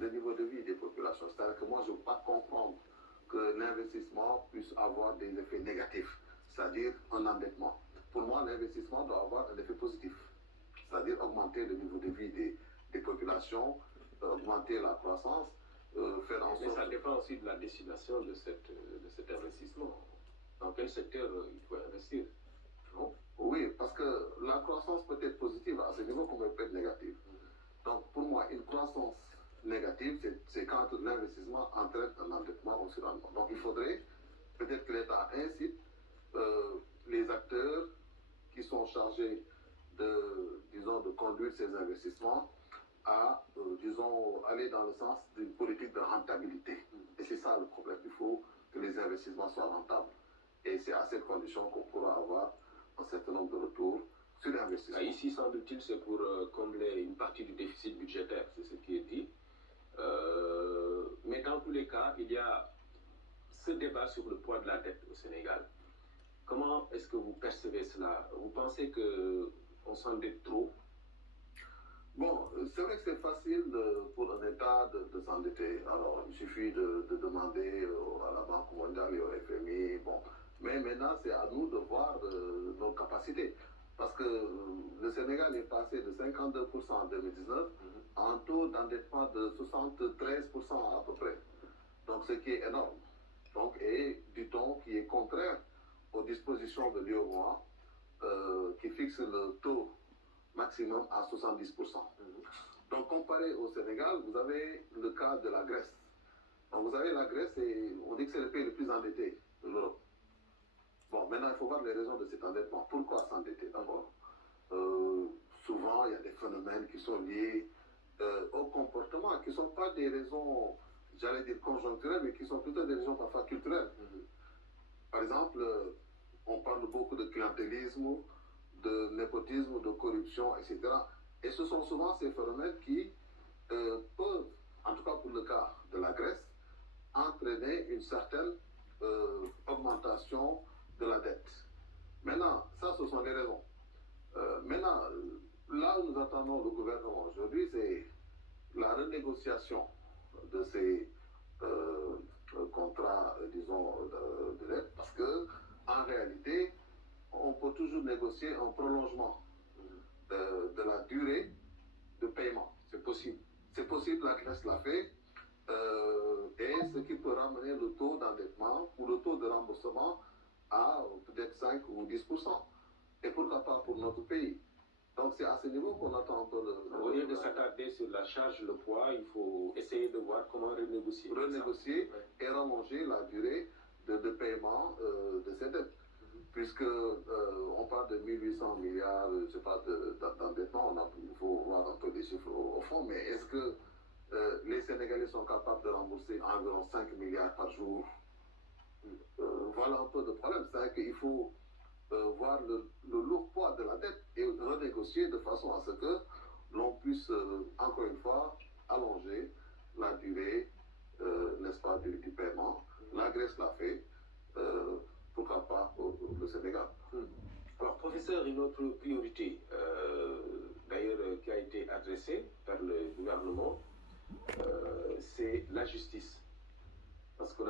le niveau de vie des populations. C'est-à-dire que moi, je ne peux pas comprendre que l'investissement puisse avoir des effets négatifs, c'est-à-dire un endettement. Pour moi, l'investissement doit avoir un effet positif, c'est-à-dire augmenter le niveau de vie des populations, augmenter la croissance, faire en sorte... Mais ça dépend aussi de la destination de cet investissement. Dans quel secteur il faut investir, non? Oui, parce que la croissance peut être positive à ce niveau comme elle peut être négative. Donc pour moi, une croissance négative, c'est quand l'investissement entraîne un endettement au surendement. Donc il faudrait peut-être que l'État incite les acteurs qui sont chargés de conduire ces investissements à, aller dans le sens d'une politique de rentabilité. Et c'est ça le problème. Il faut que les investissements soient rentables. Et c'est à cette condition qu'on pourra avoir un certain nombre de retours sur l'investissement. Ici, semble-t-il, c'est pour combler une partie du déficit budgétaire, c'est ce qui est dit. Mais dans tous les cas, il y a ce débat sur le poids de la dette au Sénégal. Comment est-ce que vous percevez cela? Vous pensez qu'on s'endette trop? Bon, c'est vrai que c'est facile pour un État de s'endetter. Alors, il suffit de demander à la Banque mondiale et au FMI. Bon. Mais maintenant, c'est à nous de voir nos capacités. Parce que le Sénégal est passé de 52% en 2019 à un taux d'endettement de 73% à peu près. Donc, ce qui est énorme. Donc, et dit-on qui est contraire aux dispositions de l'UEMOA qui fixe le taux maximum à 70%. Donc, comparé au Sénégal, vous avez le cas de la Grèce. Donc, vous avez la Grèce et on dit que c'est le pays le plus endetté de l'Europe. Bon, maintenant, il faut voir les raisons de cet endettement. Pourquoi s'endetter d'abord? Souvent, il y a des phénomènes qui sont liés au comportement, qui ne sont pas des raisons, j'allais dire conjoncturelles, mais qui sont plutôt des raisons parfois culturelles. Par exemple, on parle beaucoup de clientélisme, de népotisme, de corruption, etc. Et ce sont souvent ces phénomènes qui peuvent, en tout cas pour le cas de la Grèce, entraîner une certaine augmentation de la dette. Maintenant, ça, ce sont les raisons. Maintenant, là où nous attendons le gouvernement aujourd'hui, c'est la renégociation de ces contrats, disons, de dette, parce que en réalité, on peut toujours négocier un prolongement de la durée de paiement. C'est possible. C'est possible, la Grèce l'a fait, et ce qui peut ramener le taux d'endettement ou le taux de remboursement à peut-être 5 ou 10%. Et pourquoi pas pour notre pays? Donc c'est à ce niveau qu'on attend un peu Au lieu de s'attarder sur la charge, le poids, il faut essayer de voir comment renégocier. Renégocier et rallonger la durée de paiement de ces dettes. Puisque on parle de 1800 milliards, je sais pas, d'endettement, il faut voir un peu des chiffres au fond, mais est-ce que les Sénégalais sont capables de rembourser environ 5 milliards par jour? Voilà un peu le problème, c'est-à-dire qu'il faut voir le lourd poids de la dette et renégocier de façon à ce que l'on puisse, encore une fois, allonger la durée, n'est-ce pas, du paiement. La Grèce l'a fait. Pourquoi pas le Sénégal. Alors, professeur, une autre priorité, d'ailleurs, qui a été adressée par le gouvernement, c'est la justice.